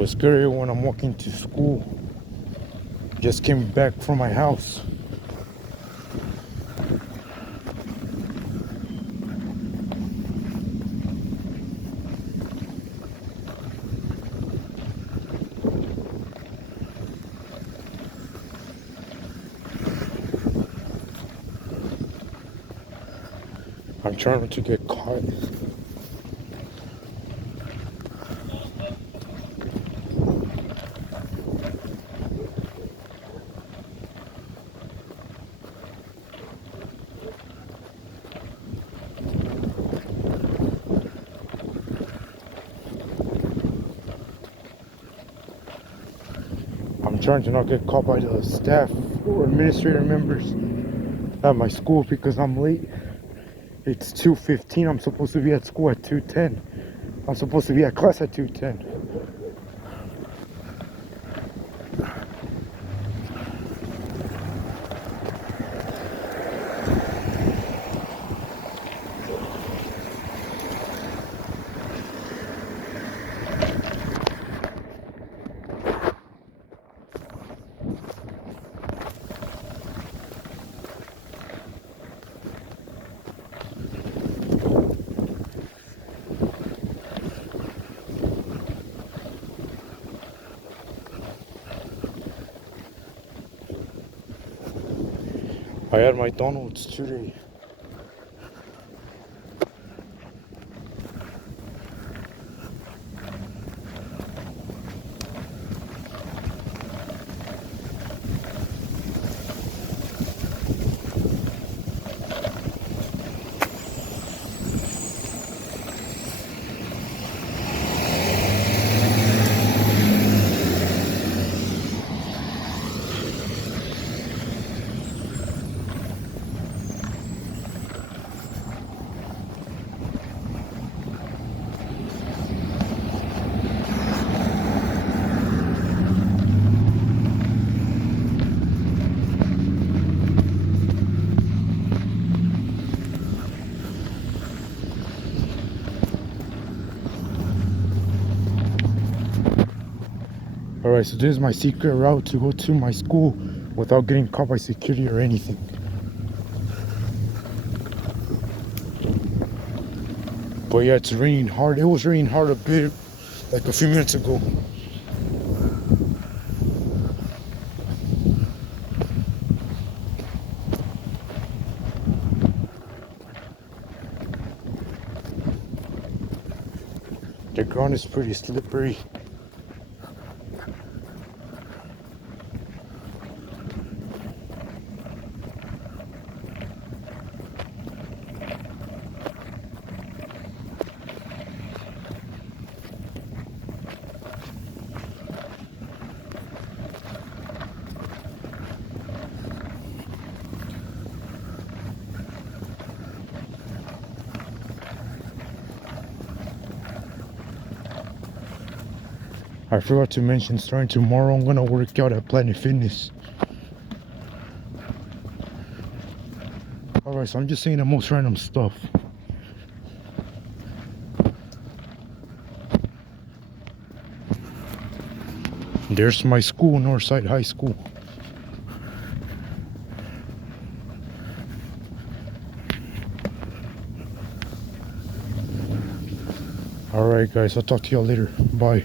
was scary when I'm walking to school. Just came back from my house. I'm trying not to get caught. I'm trying to not get caught by the staff or administrator members at my school because I'm late. It's 2:15. I'm supposed to be at school at 2:10. I'm supposed to be at class at 2:10. I had my Donald's today. Alright, so this is my secret route to go to my school without getting caught by security or anything. But yeah, it's raining hard. It was raining hard a bit, like a few minutes ago. The ground is pretty slippery. I forgot to mention, starting tomorrow, I'm gonna work out at Planet Fitness. Alright, so I'm just saying the most random stuff. There's my school, Northside High School. Alright guys, I'll talk to y'all later. Bye.